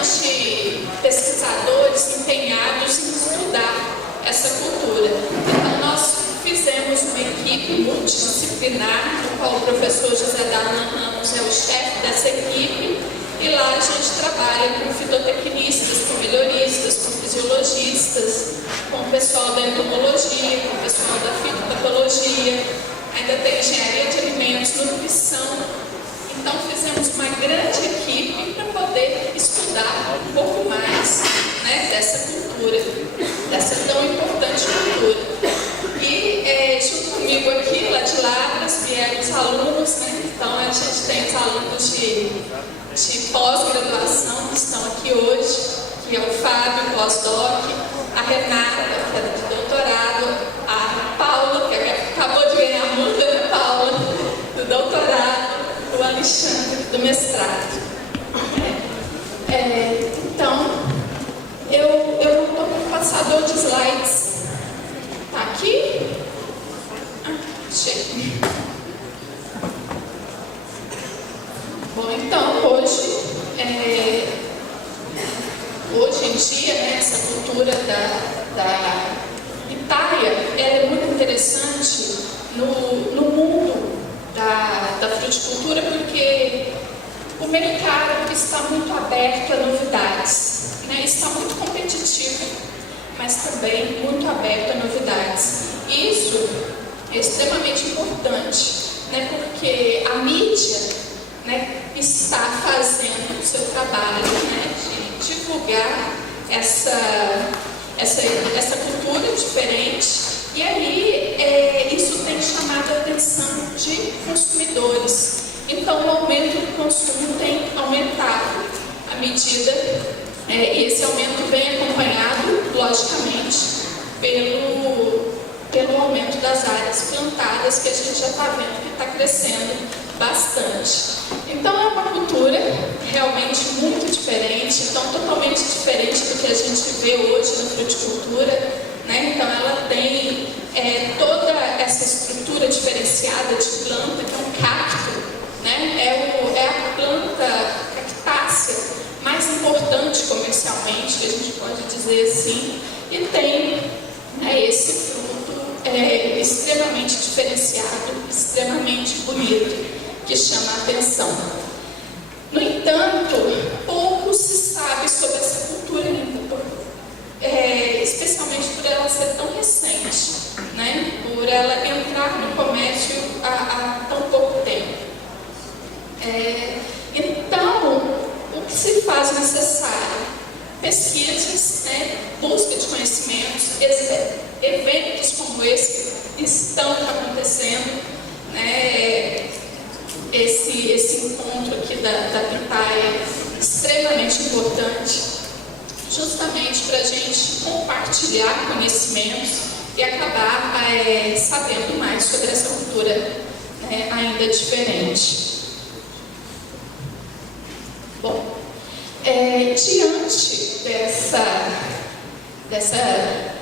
bastante pesquisadores empenhados em estudar essa cultura. Então, nós fizemos uma equipe multidisciplinar, no qual o professor José Darlan Ramos é o chefe dessa equipe, e lá a gente trabalha com fitotecnistas, com melhoristas, com fisiologistas, com o pessoal da entomologia, com o pessoal da fitopatologia, ainda tem engenharia de alimentos, nutrição. Então fizemos uma grande equipe para poder estudar um pouco mais, né, dessa cultura, dessa tão importante cultura. E junto comigo aqui, lá de Lavras, vieram os alunos, né? Então a gente tem os alunos de pós-graduação que estão aqui hoje, que é o Fábio, pós-doc, a Renata, que é de doutorado, a Paula, que acabou de ganhar a multa, né, Paula, do doutorado, o Alexandre, do mestrado. Então, eu não estou com o passador de slides. Está aqui? Chega. Bom, então, hoje em dia, né, essa cultura da pitaia é muito interessante no mundo da fruticultura, porque o mercado está muito aberto a novidades, né? Está muito competitivo, mas também muito aberto a novidades. Isso é extremamente importante, né? Porque a mídia, né, está fazendo o seu trabalho, né, de divulgar essa cultura diferente, e aí isso tem chamado a atenção de consumidores. Então o aumento do consumo tem aumentado à medida, e esse aumento vem acompanhado, logicamente, pelo aumento das áreas plantadas, que a gente já está vendo que está crescendo bastante. Então é uma cultura realmente muito diferente, então totalmente diferente do que a gente vê hoje na fruticultura, né? Então ela tem toda essa estrutura diferenciada de planta, que é um cacto, né? É a planta cactácea mais importante comercialmente, que a gente pode dizer assim, e tem esse fruto extremamente diferenciado, extremamente bonito, que chama a atenção. No entanto, pouco se sabe sobre essa cultura ainda, especialmente por ela ser tão recente, né? Por ela entrar no comércio há tão pouco tempo. Então, o que se faz necessário? Pesquisas, né? Busca de conhecimentos, eventos como esse que estão acontecendo, né? Esse encontro aqui da pitaia é extremamente importante, justamente para a gente compartilhar conhecimentos e acabar sabendo mais sobre essa cultura, né, ainda diferente. Bom, diante dessa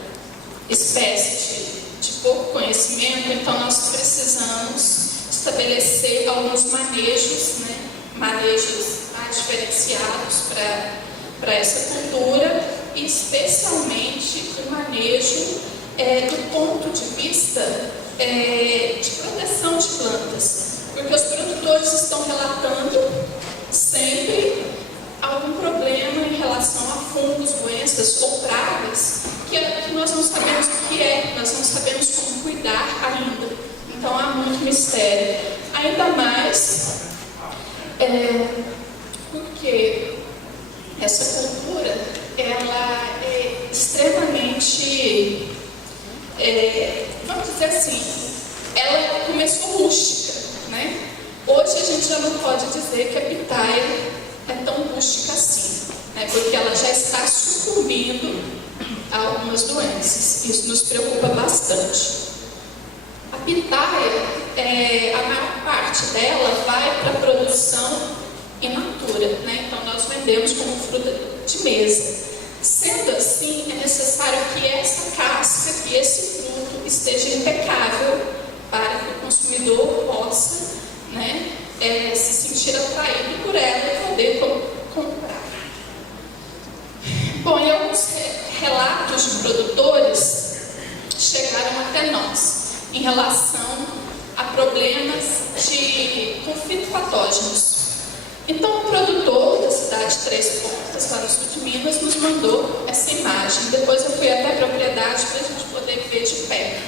espécie de pouco conhecimento, então nós precisamos estabelecer alguns manejos, né, manejos diferenciados para essa cultura, e especialmente o manejo do ponto de vista de proteção de plantas, porque os produtores estão relatando sempre algum problema em relação a fungos, doenças ou pragas que nós não sabemos o que é, nós não sabemos como cuidar ainda. Então há muito mistério, ainda mais porque essa cultura ela é extremamente, vamos dizer assim, ela começou rústica, né? Hoje a gente já não pode dizer que a pitaia é tão rústica assim, né? Porque ela já está sucumbindo a algumas doenças. Isso nos preocupa bastante. A pitaia, a maior parte dela vai para a produção in natura, né? Então nós vendemos como fruta de mesa. Sendo assim, é necessário que essa casca, que esse fruto esteja impecável para que o consumidor possa, né, se sentir atraído por ela e poder comprar. relatos de produtores chegaram até nós em relação a problemas de conflito patógenos. Então, o produtor da cidade de Três Pontas, lá no sul de Minas, nos mandou essa imagem. Depois eu fui até a propriedade para a gente poder ver de perto.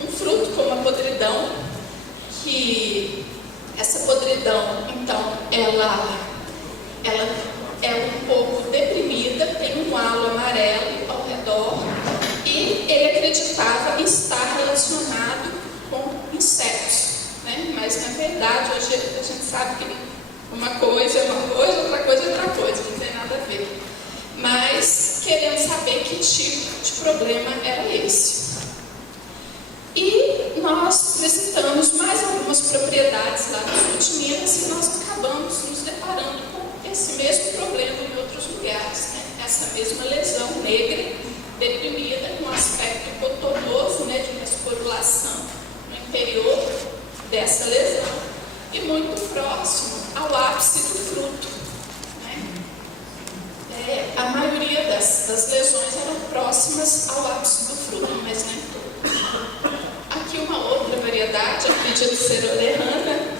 Um fruto com uma podridão, que essa podridão, então, ela é um pouco deprimida, tem um halo amarelo ao redor, e ele acreditava estar relacionado com insetos. Mas, na verdade, hoje a gente sabe que uma coisa é uma coisa, outra coisa é outra coisa, não tem nada a ver. Mas queremos saber que tipo de problema era esse. E nós visitamos mais algumas propriedades lá no sul de Minas e nós acabamos nos deparando com esse mesmo problema em outros lugares. Essa mesma lesão negra, deprimida, com aspecto cotonoso, de uma esporulação no interior dessa lesão e muito próximo ao ápice do fruto. A maioria das lesões eram próximas ao ápice do fruto, mas nem tudo. Aqui uma outra variedade, acredito ser orerrana,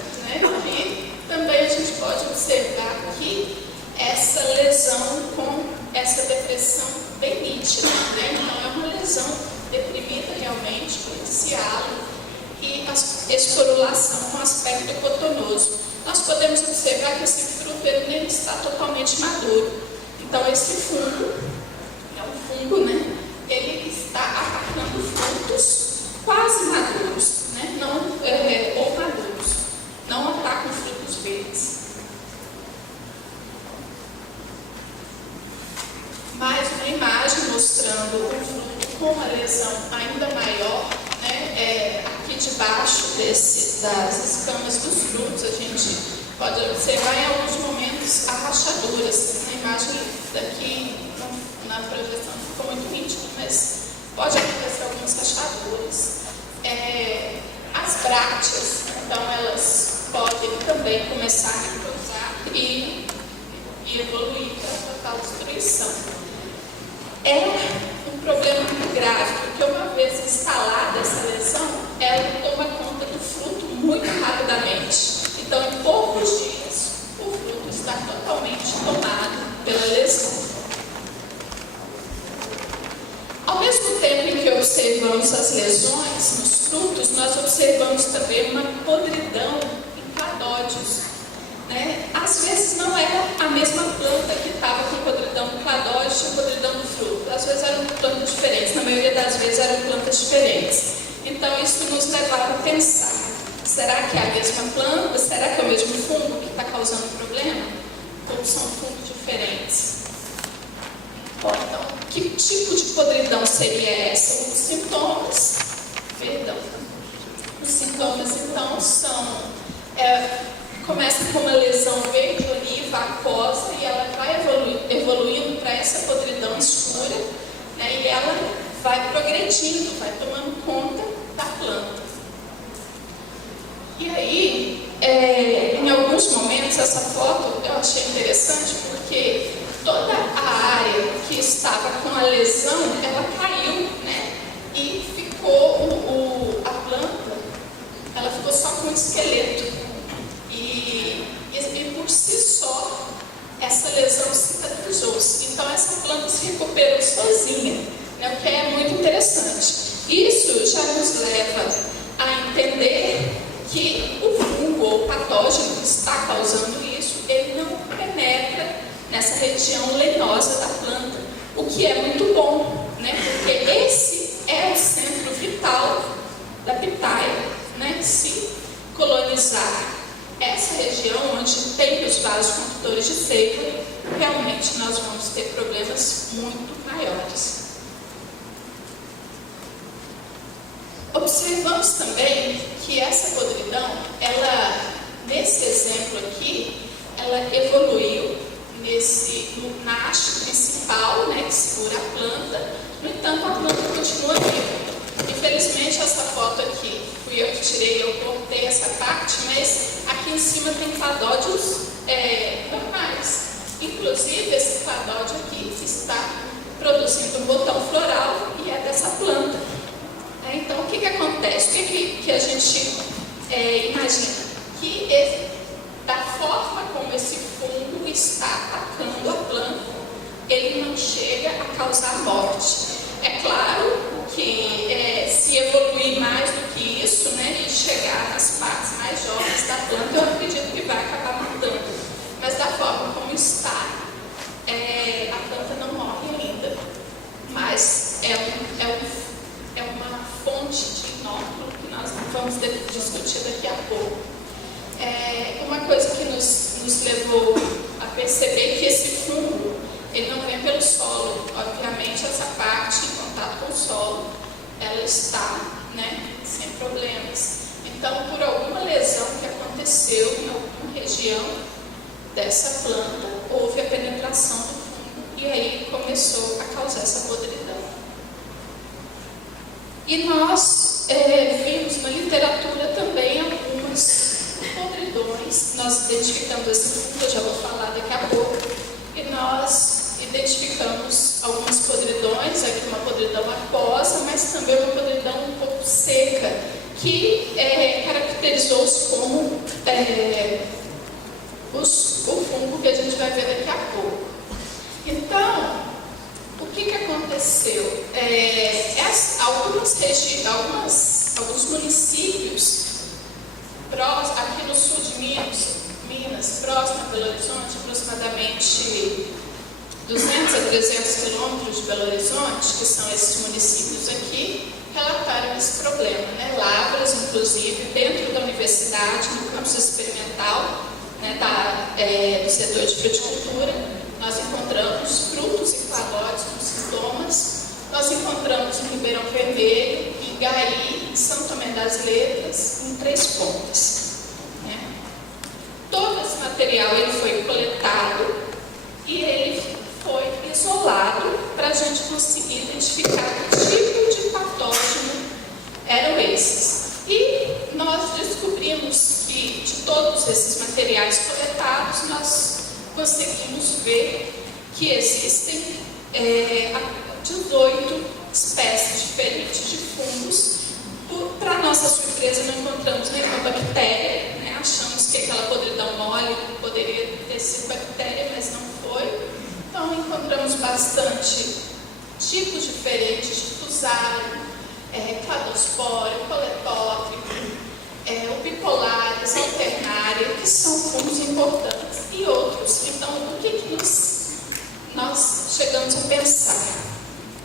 e também a gente pode observar aqui essa lesão com essa depressão bem nítida. Então é uma lesão deprimida realmente, com esse halo e a esporulação com aspecto cotonoso. Nós podemos observar que esse fruto ele nem está totalmente maduro. Então esse fungo, é um fungo, ele está atacando frutos quase maduros, ou maduros, não atacam frutos verdes. Mais uma imagem mostrando um fruto com uma lesão ainda maior. Aqui debaixo das escamas dos frutos, a gente pode observar em alguns momentos as rachaduras. Na imagem daqui, na projeção, não ficou muito nítido, mas pode acontecer algumas rachaduras. As brácteas, então, elas podem também começar a recruzar e evoluir para a total destruição. É um problema muito grave, porque uma vez instalada essa lesão, ela toma conta do fruto muito rapidamente. Então, em poucos dias, o fruto está totalmente tomado pela lesão. Ao mesmo tempo em que observamos as lesões nos frutos, nós observamos também uma podridão em cladódios. Às vezes não era a mesma planta que estava com podridão do cladódio e podridão do fruto. Às vezes eram plantas diferentes, na maioria das vezes eram plantas diferentes. Então isso nos levava a pensar, será que é a mesma planta? Será que é o mesmo fungo que está causando o problema? Ou são fungos diferentes? Então, que tipo de podridão seria essa? Os sintomas, então, são... começa com uma lesão verde, oliva, aquosa, e ela vai evoluindo para essa podridão escura, e ela vai progredindo, vai tomando conta da planta. E aí, em alguns momentos, essa foto eu achei interessante, porque toda a área que estava com a lesão, ela caiu, e ficou a planta, ela ficou só com o esqueleto. E por si só, essa lesão cicatrizou-se. Então, essa planta se recuperou sozinha, o que é muito interessante. Isso já nos leva a entender que o fungo ou o patógeno que está causando isso, ele não penetra nessa região leñosa da planta, o que é muito bom, porque esse é o centro vital da pitaia, se colonizar essa região onde tem os vasos condutores de seiva, realmente nós vamos ter problemas muito maiores. Observamos também que essa podridão, nesse exemplo aqui, ela evoluiu na haste principal, que segura a planta. No entanto, a planta continua viva. Infelizmente, essa foto aqui, fui eu que tirei, eu cortei essa parte, mas aqui em cima tem cladódios normais. Inclusive, esse cladódio aqui está produzindo um botão floral e é dessa planta. Então, o que acontece? O que a gente imagina? Que da forma como esse fungo está atacando a planta, ele não chega a causar morte. É claro que se evoluir mais do que isso, né, e chegar nas partes mais jovens da planta, eu acredito que vai acabar matando. Mas da forma como está, a planta não morre ainda. Mas é uma fonte de inóculo que nós vamos discutir daqui a pouco. Uma coisa que nos levou a perceber que esse fungo, ele não vem pelo solo. Obviamente, essa parte em contato com o solo, ela está, né, sem problemas. Então, por alguma lesão que aconteceu em alguma região dessa planta, houve a penetração do fungo e aí começou a causar essa podridão. E nós vimos na literatura também algumas podridões. Nós identificamos esse fungo, eu já vou falar daqui a pouco, e nós identificamos algumas podridões, aqui uma podridão aquosa, mas também uma podridão um pouco seca, que caracterizou-se como o fungo que a gente vai ver daqui a pouco. Então, o que aconteceu? Alguns municípios aqui no sul de Minas, próximo a Belo Horizonte, aproximadamente 200 a 300 quilômetros de Belo Horizonte, que são esses municípios aqui, relataram esse problema, né? Lavras, inclusive, dentro da universidade, no campus experimental, né, do setor de fruticultura, nós encontramos frutos e cladóides com sintomas. Nós encontramos em Ribeirão Vermelho, em Gari, em São Tomé das Letras, em Três Pontas. Né? Todo esse material ele foi coletado e ele foi isolado para a gente conseguir identificar que tipo de patógeno eram esses. E nós descobrimos que de todos esses materiais coletados, nós conseguimos ver que existem 18 espécies diferentes de fungos. Para nossa surpresa, não encontramos nenhuma bactéria, né? Achamos que aquela podridão mole poderia ter sido bactéria, mas não foi. Então, encontramos bastante tipos diferentes de fusário, cladospóreo, coletótrico, o bipolaris, alternária, que são fungos importantes, e outros. Então, o que nós chegamos a pensar?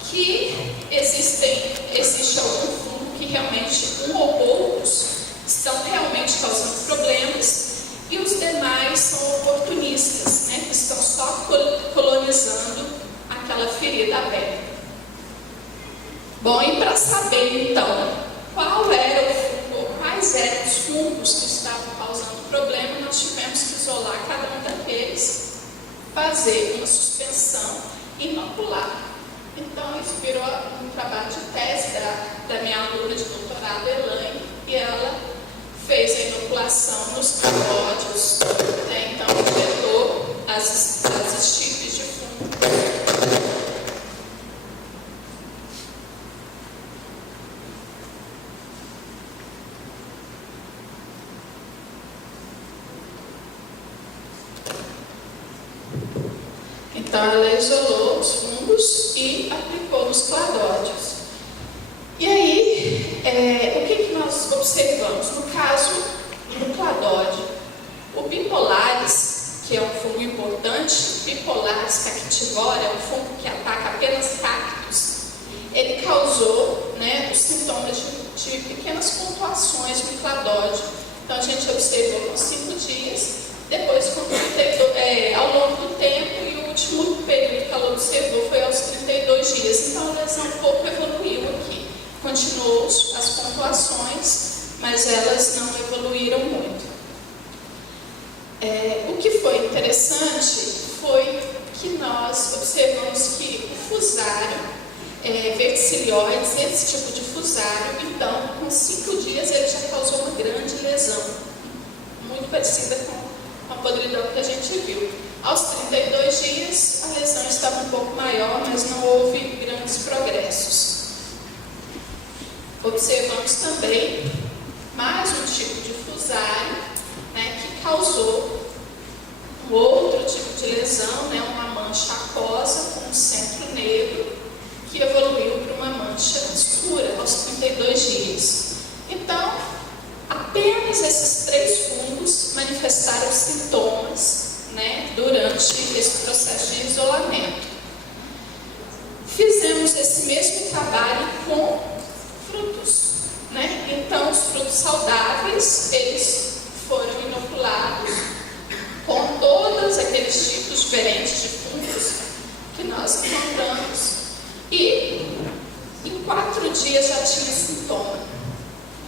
Que existe algum fungo que realmente, um ou poucos, estão realmente causando problemas, e os demais são oportunistas, né, que estão só colonizando aquela ferida aberta. Bom, e para saber então qual era o fungo, quais eram os fungos que estavam causando problema, nós tivemos que isolar cada um daqueles, fazer uma suspensão e inocular. Então, isso virou um trabalho de tese da minha aluna de doutorado, Elaine, e ela fez a inoculação nos cladódios, né? Então, injetou as estirpes de fungo. Então, ela isolou os fungos e aplicou nos cladódios. E aí, o que nós observamos? No caso do cladódio, o bipolaris, que é um fungo importante, Bipolaris cactivora, é um fungo que ataca apenas cactos, ele causou, né, os sintomas de pequenas pontuações no cladódio. Então, a gente observou com 5 dias, depois com 32, ao longo do tempo, e o último período que ela observou foi aos 32 dias. Então, a lesão um pouco evoluiu aqui. Continuou as pontuações, mas elas não evoluíram muito. O que foi interessante foi que nós observamos que o fusário, verticilioides, esse tipo de fusário, então, com 5 dias ele já causou uma grande lesão, parecida com a podridão que a gente viu. Aos 32 dias, a lesão está estava um pouco maior, mas não houve grandes progressos. Observamos também mais um tipo de fusário, né, que causou um outro tipo de lesão, né, uma mancha aquosa com um centro negro, que evoluiu para uma mancha escura aos 32 dias. Então, apenas esses 3 fungos manifestaram sintomas, né, durante esse processo de isolamento. Fizemos esse mesmo trabalho com frutos, né? Então, os frutos saudáveis, eles foram inoculados com todos aqueles tipos diferentes de fungos que nós encontramos. E em 4 dias já tinha sintoma.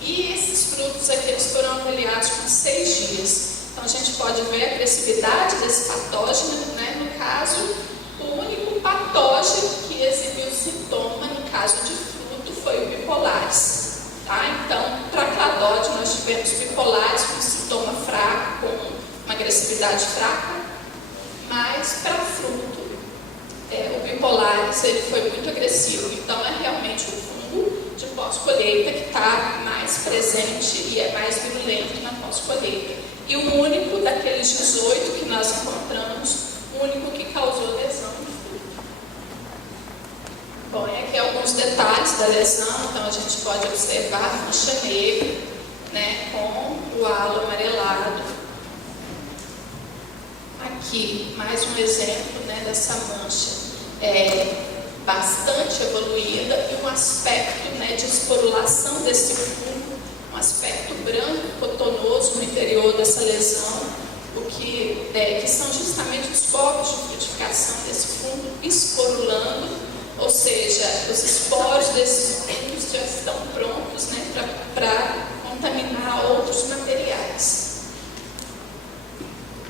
E esses frutos aqui, eles foram avaliados com 6 dias. Então a gente pode ver a agressividade desse patógeno, né? No caso, o único patógeno que exibiu sintoma, no caso de fruto, foi o bipolares. Tá? Então, para cladóide, nós tivemos bipolares com sintoma fraco, com uma agressividade fraca, mas para fruto, o bipolares ele foi muito agressivo. Então, é realmente o fungo de pós-colheita que está mais presente e é mais virulento na pós-colheita. E o único daqueles 18 que nós encontramos, o único que causou lesão no fruto. Bom, e aqui alguns detalhes da lesão. Então, a gente pode observar a mancha negra, né, com o halo amarelado. Aqui, mais um exemplo, né, dessa mancha bastante evoluída e um aspecto, né, de esporulação desse fungo, um aspecto branco, cotonoso no interior dessa lesão, que são justamente os focos de frutificação desse fungo esporulando, ou seja, os esporos desses fungos já estão prontos, né, para contaminar outros materiais.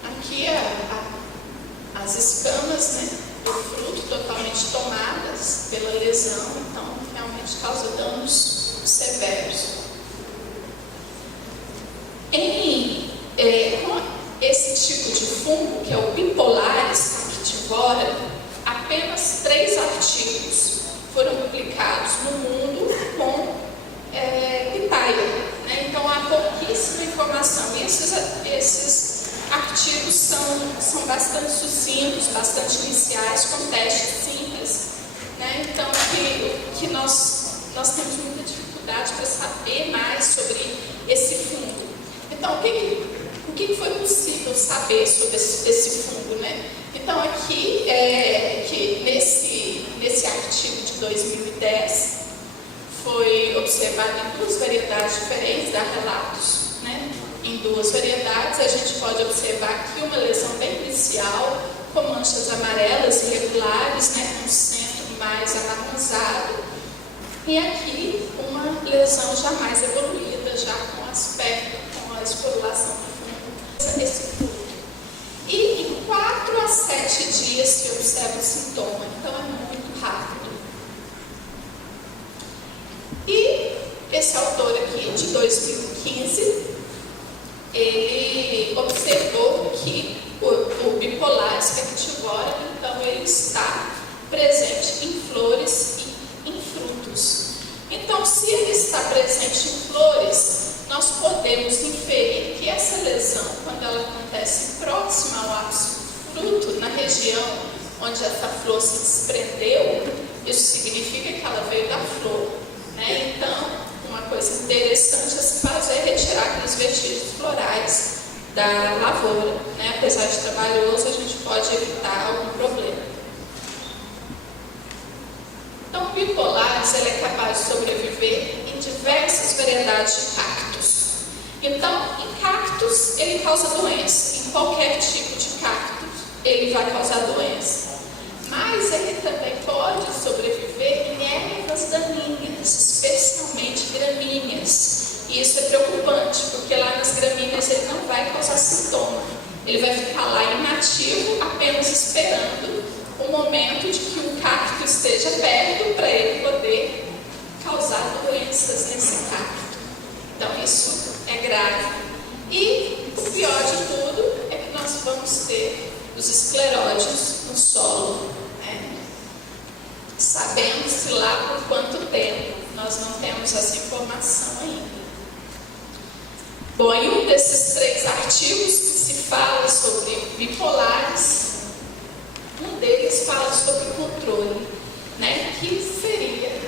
Aqui as escamas, né, do fruto totalmente tomadas pela lesão, então realmente causa danos severos. Com esse tipo de fungo, que é o Bipolaris captivora, apenas 3 artigos foram publicados no mundo com pitaia, né? Então há pouquíssima informação. E esses artigos são bastante sucintos, bastante iniciais, com testes simples, né? Então que nós temos muita dificuldade para saber mais sobre esse fungo. Então o que foi possível saber sobre esse fungo, né? Então aqui que nesse artigo de 2010 foi observado em 2 variedades diferentes, dá relatos, né? Em 2 variedades, a gente pode observar aqui uma lesão bem inicial, com manchas amarelas irregulares, né, com o centro mais amarronzado, e aqui uma lesão já mais evoluída, já com aspecto, com a esporulação do fungo, esse fruto. E em 4 a 7 dias se observa o sintoma, então é muito rápido. E esse autor aqui, de 2015, ele observou que o Bipolaris captivora, então ele está presente em flores e em frutos. Então, se ele está presente em flores, nós podemos inferir que essa lesão, quando ela acontece próxima ao ápice do fruto, na região onde essa flor se desprendeu, isso significa que ela veio da flor, né? Então, uma coisa interessante a se fazer é retirar aqueles vestígios florais da lavoura, né? Apesar de trabalhoso, a gente pode evitar algum problema. Então, o Bipolaris ele é capaz de sobreviver em diversas variedades de cactos. Então, em cactos, ele causa doença. Em qualquer tipo de cactus, ele vai causar doença. Mas ele também pode sobreviver em ervas daninhas, especialmente gramíneas. E isso é preocupante, porque lá nas gramíneas ele não vai causar sintoma. Ele vai ficar lá inativo, apenas esperando o momento de que um cacto esteja perto para ele poder causar doenças nesse cacto. Então isso é grave. E o pior de tudo é que nós vamos ter os escleróides no solo, né? Sabemos-se lá por quanto tempo. Nós não temos essa informação ainda. Bom, em um desses 3 artigos que se fala sobre bipolares, um deles fala sobre controle, né, que seria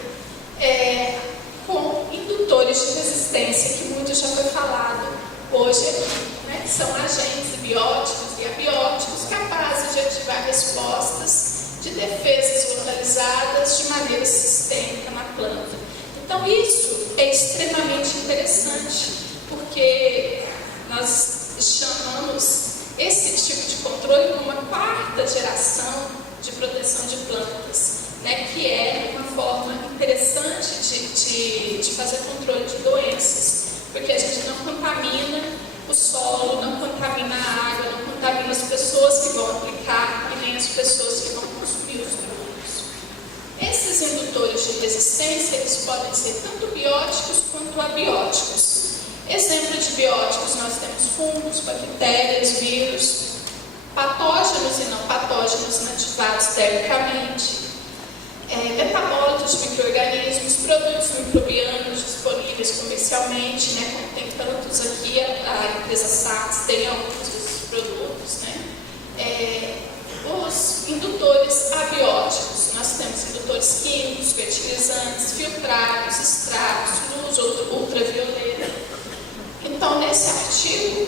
com indutores de resistência, que muito já foi falado hoje aqui, né, que são agentes bióticos e abióticos capazes de ativar respostas de defesas localizadas de maneira sistêmica na planta. Então isso é extremamente interessante, porque nós chamamos esse tipo de controle como uma 4ª geração de proteção de plantas, né, que é uma forma interessante de fazer controle de doenças, porque a gente não contamina o solo, não contamina a água, não contamina as pessoas que vão aplicar e nem as pessoas que vão consumir os produtos. Esses indutores de resistência, eles podem ser tanto bióticos quanto abióticos. Exemplo de bióticos, nós temos fungos, bactérias, vírus, patógenos e não patógenos inativados termicamente, metabólitos de micro-organismos, produtos microbianos disponíveis comercialmente, né, como tem tantos aqui, a empresa SATS tem alguns desses produtos, né. Os indutores abióticos, nós temos indutores químicos, fertilizantes, filtrados, extratos, luz ultravioleta. Então, nesse artigo,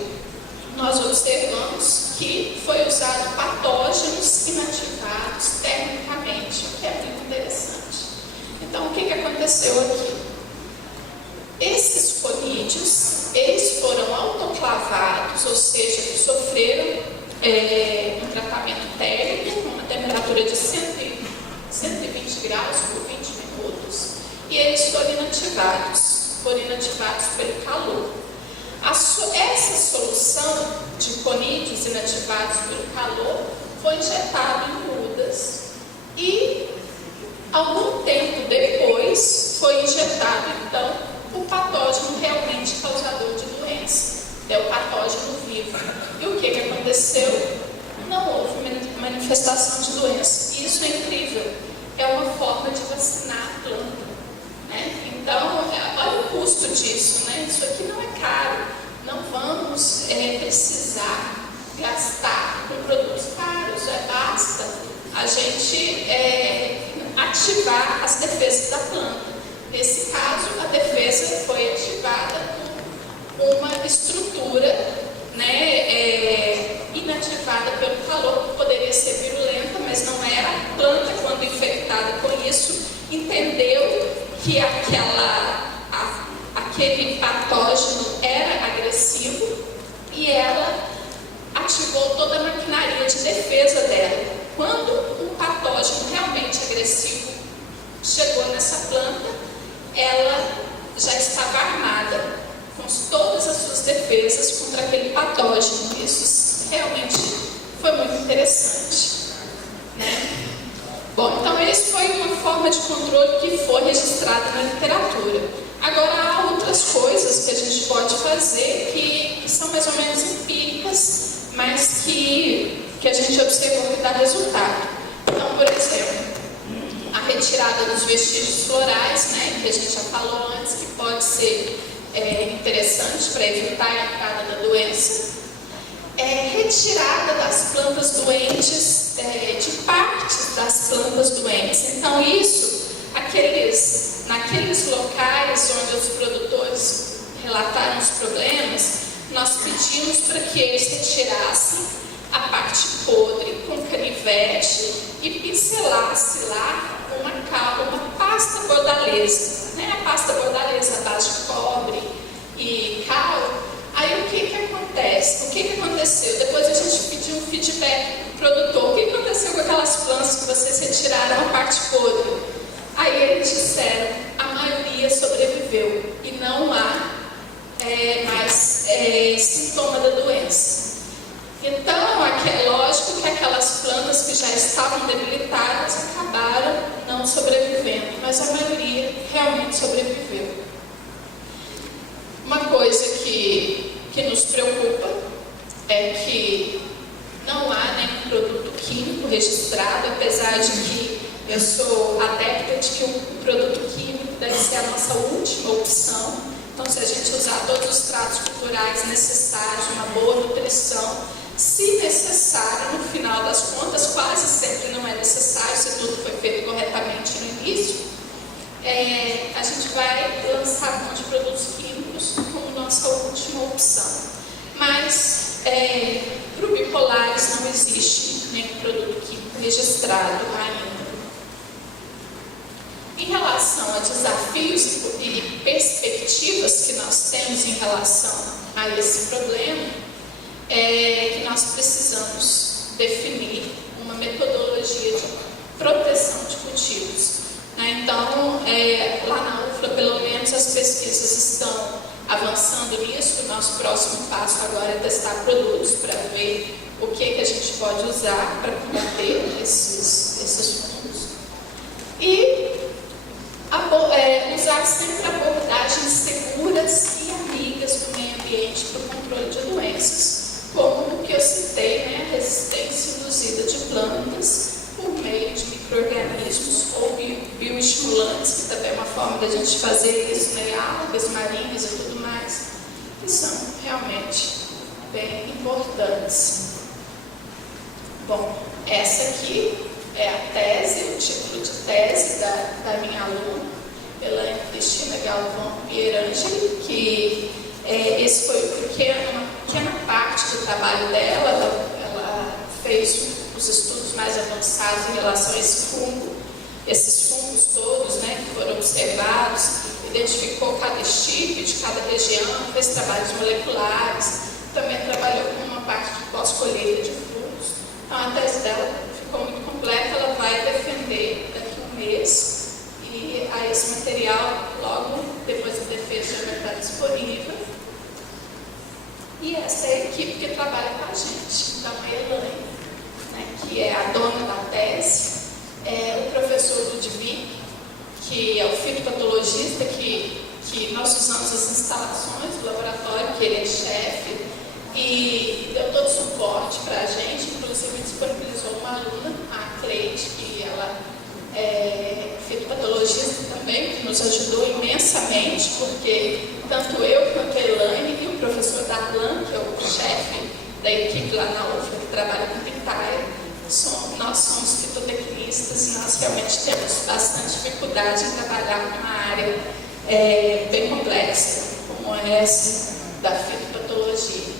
nós observamos que foi usado patógenos inativados termicamente, o que é muito interessante. Então, o que aconteceu aqui? Esses conídeos, eles foram autoclavados, ou seja, sofreram um tratamento térmico com uma temperatura de 120 graus por 20 minutos, e eles foram inativados pelo calor. Essa solução de conídeos inativados pelo calor foi injetada em mudas e, algum tempo depois, foi injetado, então, o patógeno realmente causador de doença, é o patógeno vivo. E o que aconteceu? Não houve manifestação de doença. Isso é incrível. É uma forma de vacinar a planta, né? Então, olha o custo disso, né? Isso aqui não é caro. Não vamos precisar gastar com produtos caros. Basta a gente ativar as defesas da planta. Nesse caso, a defesa foi ativada por uma estrutura, né, inativada pelo calor, que poderia ser virulenta, mas não era. A planta, quando infectada com isso, entendeu que aquele patógeno era agressivo e ela ativou toda a maquinaria de defesa dela. Quando um patógeno realmente agressivo chegou nessa planta, ela já estava armada com todas as suas defesas contra aquele patógeno. Isso realmente foi muito interessante, né? Bom, então isso foi uma forma de controle que foi registrada na literatura. Agora, há outras coisas que a gente pode fazer que são mais ou menos empíricas, mas que a gente observou que dá resultado. Então, por exemplo, a retirada dos vestígios florais, né, que a gente já falou antes, que pode ser interessante para evitar a entrada da doença. Retirada das plantas doentes, de partes das plantas doentes. Então, isso, naqueles locais onde os produtores relataram os problemas, nós pedimos para que eles retirassem a parte podre com canivete e pincelasse lá uma pasta bordaleza, né? A pasta bordaleza à base de cobre e cal. Aí o que acontece? O que aconteceu? Depois a gente pediu um feedback para o produtor. O que aconteceu com aquelas plantas que vocês retiraram a parte podre? Aí eles disseram, a maioria sobreviveu e não há mais sintoma da doença. Então, é lógico que aquelas plantas que já estavam debilitadas acabaram não sobrevivendo, mas a maioria realmente sobreviveu. Uma coisa que nos preocupa é que não há nenhum produto químico registrado, apesar de que eu sou adepta de que o produto químico deve ser a nossa última opção. Então, se a gente usar todos os tratos culturais necessários, uma boa nutrição, se necessário, no final das contas, quase sempre não é necessário, se tudo foi feito corretamente no início, a gente vai lançar mão de produtos químicos como nossa última opção. Mas, para o bipolares não existe nenhum produto químico registrado ainda. Em relação a desafios e perspectivas que nós temos em relação a esse problema, que nós precisamos definir uma metodologia de proteção de cultivos. Então, lá na UFLA, pelo menos, as pesquisas estão avançando nisso. O nosso próximo passo agora é testar produtos para ver o que a gente pode usar para combater esses fungos. E usar sempre abordagens seguras e amigas do meio ambiente para o controle de doenças, como o que eu citei, né, a resistência induzida de plantas por meio de micro-organismos ou bioestimulantes, que também é uma forma da gente fazer isso, né, algas marinhas e tudo mais, que são realmente bem importantes. Bom, essa aqui é a tese, o título de tese da minha aluna, Elaine Cristina Galvão Pierangeli, que esse foi uma pequena parte do trabalho dela. Ela fez os estudos mais avançados em relação a esses fungos todos, né, que foram observados, identificou cada estirpe de cada região, fez trabalhos moleculares, também trabalhou com uma parte de pós-colheita de fungos. Então, a tese dela ficou muito completa, ela vai defender daqui a um mês, e a esse material, logo depois da defesa, já vai estar disponível. E essa é a equipe que trabalha com a gente. Então, a Elaine, né, que é a dona da tese, o professor Ludwig, que é o fitopatologista, que nós usamos as instalações do laboratório, que ele é chefe, e deu todo o suporte para a gente, inclusive disponibilizou uma aluna, a Cleide, que ela é fitopatologista também, que nos ajudou imensamente, porque tanto eu quanto a Elaine e o professor Darlan, que é o chefe da equipe lá na UFLA, que trabalha com pitaia, nós somos fitotecnistas e nós realmente temos bastante dificuldade em trabalhar com uma área bem complexa, como essa da fitopatologia.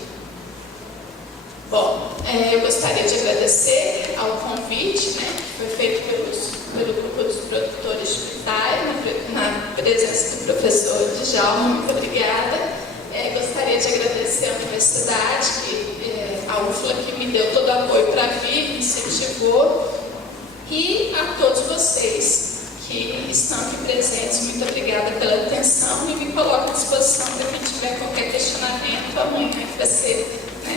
Bom, eu gostaria de agradecer ao convite, né, que foi feito pelo grupo dos produtores de pitaia, na presença do professor Djalma. Muito obrigada. Gostaria de agradecer à universidade, a UFLA, que me deu todo o apoio para vir, me incentivou, e a todos vocês que estão aqui presentes. Muito obrigada pela atenção e me coloco à disposição para quem tiver qualquer questionamento amanhã, que vai ser, né,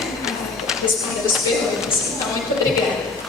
responder as perguntas. Então, muito obrigada.